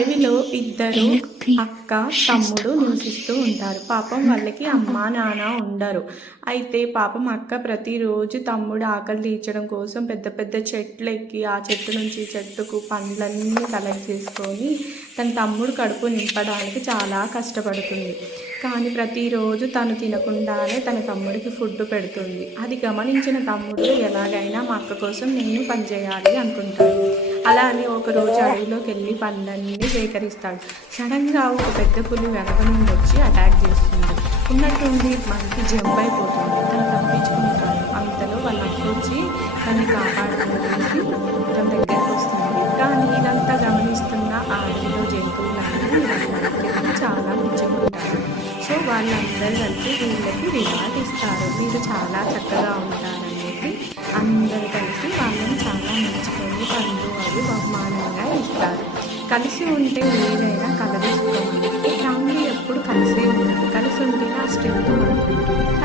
అడవిలో ఇద్దరు అక్క తమ్ముడు నివసిస్తూ ఉంటారు. పాపం వాళ్ళకి అమ్మా నాన్న ఉండరు. అయితే పాపం అక్క ప్రతిరోజు తమ్ముడు ఆకలి తీర్చడం కోసం పెద్ద పెద్ద చెట్లు ఎక్కి ఆ చెట్టు నుంచి చెట్టుకు పండ్లన్నీ కలెక్ట్ చేసుకొని తన తమ్ముడు కడుపు నింపడానికి చాలా కష్టపడుతుంది. కానీ ప్రతిరోజు తను తినకుండానే తన తమ్ముడికి ఫుడ్ పెడుతుంది. అది గమనించిన తమ్ముడు ఎలాగైనా మా అక్క కోసం నేను పనిచేయాలి అనుకుంటాడు. అలా అని ఒకరోజు అడవిలోకి వెళ్ళి పండ్లన్నీ సేకరిస్తాడు. సడన్గా ఒక పెద్ద పులి వెనక నుండి వచ్చి అటాక్ చేస్తుంది. ఉన్నట్టుండి మనకి జంప్ అయిపోతుంది. తను తప్పించుకుంటాడు. అంతలో వాళ్ళ అక్క వచ్చి తనని కాపాడుకోవడానికి తన దగ్గరకు వస్తుంది. కానీ ఇదంతా గమనిస్తున్న ఆ అడవిలో జంతువులన్నీ వాళ్ళకి చాలా మెచ్చుకుంటారు. సో వాళ్ళందరూ కలిసి వీళ్ళకి రివార్డ్ ఇస్తారు. వీళ్ళు చాలా చక్కగా ఉంటారని చెప్పి అందరూ కలిసి వాళ్ళని చాలా మెచ్చుకొని పండ్లు అవి బహుమానంగా ఇస్తారు. కలిసి ఉంటే ఏదైనా కలదు సుఖం. ఫ్యామిలీ ఎప్పుడు కలిసే ఉంటుంది. కలిసి ఉంటేనే ఆ స్ట్రెంత్ మనకు ఉంటుంది.